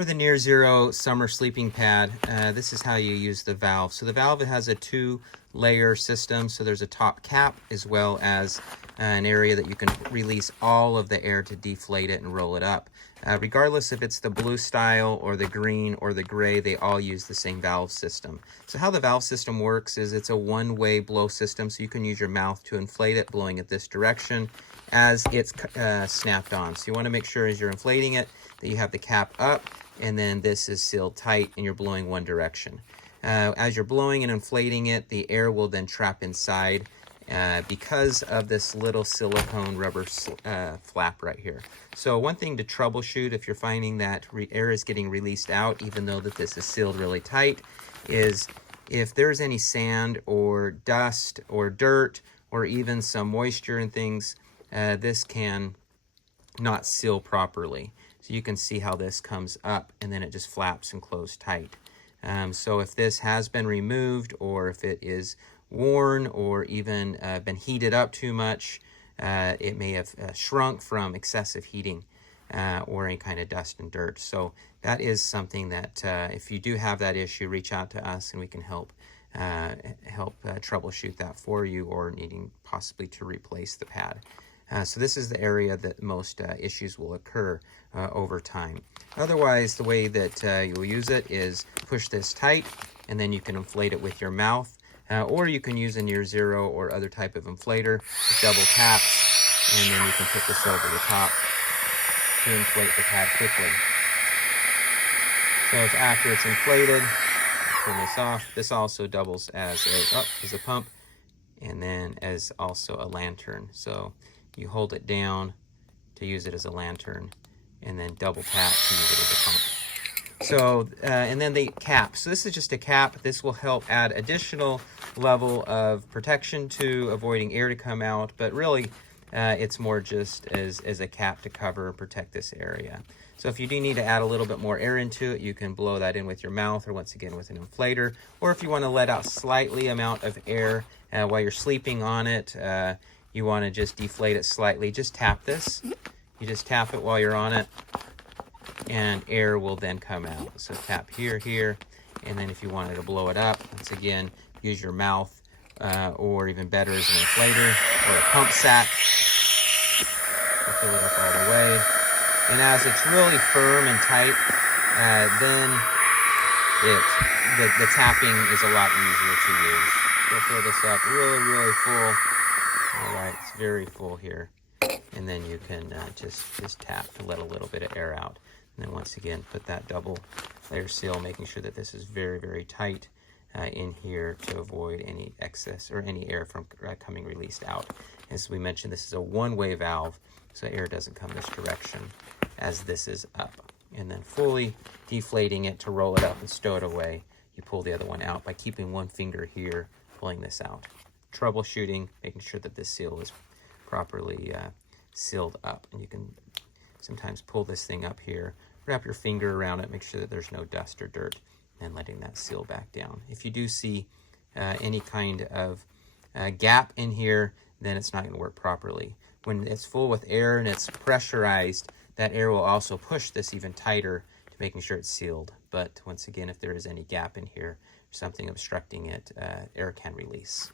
For the near zero summer sleeping pad, this is how you use the valve. So the valve has a 2-layer system. So there's a top cap as well as an area that you can release all of the air to deflate it and roll it up. Regardless if it's the blue style or the green or the gray, they all use the same valve system. So how the valve system works is it's a one-way blow system. So you can use your mouth to inflate it, blowing it this direction as it's snapped on. So you want to make sure as you're inflating it that you have the cap up, and then this is sealed tight and you're blowing one direction. As you're blowing and inflating it, the air will then trap inside because of this little silicone rubber flap right here. So one thing to troubleshoot if you're finding that air is getting released out, even though that this is sealed really tight, is if there's any sand or dust or dirt or even some moisture and things, this can not seal properly. So you can see how this comes up and then it just flaps and closes tight. So if this has been removed, or if it is worn, or even been heated up too much, it may have shrunk from excessive heating or any kind of dust and dirt. So that is something that if you do have that issue, reach out to us and we can help troubleshoot that for you, or needing possibly to replace the pad. So this is the area that most issues will occur over time. Otherwise, the way that you'll use it is push this tight, and then you can inflate it with your mouth, or you can use a near zero or other type of inflator with double taps, and then you can put this over the top to inflate the pad quickly. So if after it's inflated, turn this off. This also doubles as a pump, and then as also a lantern. So you hold it down to use it as a lantern, and then double tap to use it as a pump. So, and then the cap. So this is just a cap. This will help add additional level of protection to avoiding air to come out, but really it's more just as a cap to cover and protect this area. So if you do need to add a little bit more air into it, you can blow that in with your mouth, or once again with an inflator. Or if you want to let out slightly amount of air while you're sleeping on it, you want to just deflate it slightly, just tap this. You just tap it while you're on it, and air will then come out. So tap here, here, and then if you wanted to blow it up, once again, use your mouth, or even better as an inflator or a pump sack to fill it up all the way. And as it's really firm and tight, then the tapping is a lot easier to use. So fill this up really, really full. All right, it's very full here. And then you can just tap to let a little bit of air out. And then once again, put that double layer seal, making sure that this is very, very tight in here to avoid any excess or any air from coming released out. As we mentioned, this is a one-way valve, so air doesn't come this direction as this is up. And then fully deflating it to roll it up and stow it away, you pull the other one out by keeping one finger here, pulling this out. Troubleshooting, making sure that this seal is properly sealed up. And you can sometimes pull this thing up here, wrap your finger around it, make sure that there's no dust or dirt, and letting that seal back down. If you do see any kind of gap in here, then it's not going to work properly. When it's full with air and it's pressurized, that air will also push this even tighter to making sure it's sealed. But once again, if there is any gap in here, something obstructing it, air can release.